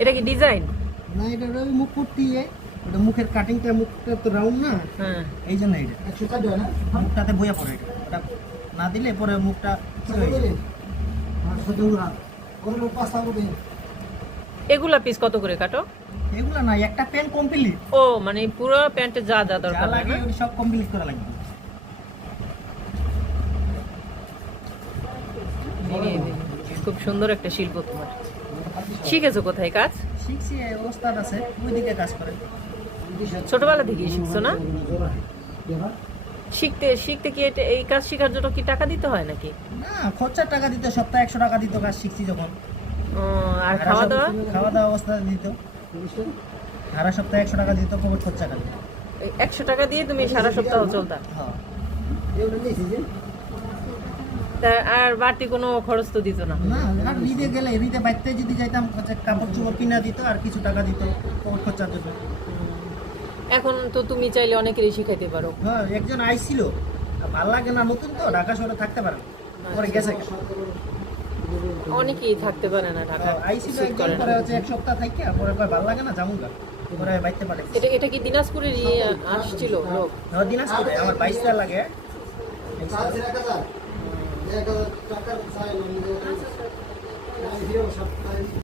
এটা কি ডিজাইন? না, এটা মুখ করতে ওটা মুখের কাটিংটা, মুখটা তো রাউন্ড না, হ্যাঁ, এই জন্য এটা মুখটাতে বইয়া পড়ে। এটা না দিলে পরে মুখটা এগুলা পিস কত করে কাটো? এগুলা না, একটা প্যান্ট কমপ্লিট। ও মানে পুরো প্যান্টে যা যা যা দরকার লাগে না? ওটা সব কমপ্লিট করা লাগবে। খুব সুন্দর একটা শিল্প তোমার। শিখেছো কোথায় কাজ? শিখছি, ওস্তাদ আছে ওইদিকে কাজ করে। ছোটবেলা থেকেই শিখছো না? শিখতে শিখতে কি এই কাজ শেখার জন্য কি টাকা দিতে হয় নাকি? না, খরচার টাকা দিত, সপ্তাহে 100 টাকা দিত কাজ শিখছি যখন। আর খাওয়া দাওয়া? খাওয়া দাওয়া ওস্তাদ দিত, সারা সপ্তাহে 100 টাকা দিত পকেট খরচা করে। 100 টাকা দিয়ে তুমি সারা সপ্তাহ চলতা? হ্যাঁ। আর বাড়তি কোনো খরচ তো দিত না? না, আর ঈদে গেলে, ঈদে বাইতে যদি যাইতাম, কাপড় চোপড় কিনা দিত আর কিছু টাকা দিত পকেট খরচার জন্য। এখন তো তুমি চাইলে অনেকেরই শিখাইতে পারো। হ্যাঁ, একজন আইছিল, ভালো লাগে না, নতুন তো, ঢাকা শহরে থাকতে পারে না, পরে গেছে। অনেকেই থাকতে পারে না ঢাকা, আইছিল suit একজন, করে না। পরে হচ্ছে এক সপ্তাহ থাইকা পরে কয় ভালো লাগে না, জামুগা, পরে বাইতে পারে। এটা কি দিনাজপুরেরই আসছিল লোক? দিনাজপুরে আমার 22টা লাগে।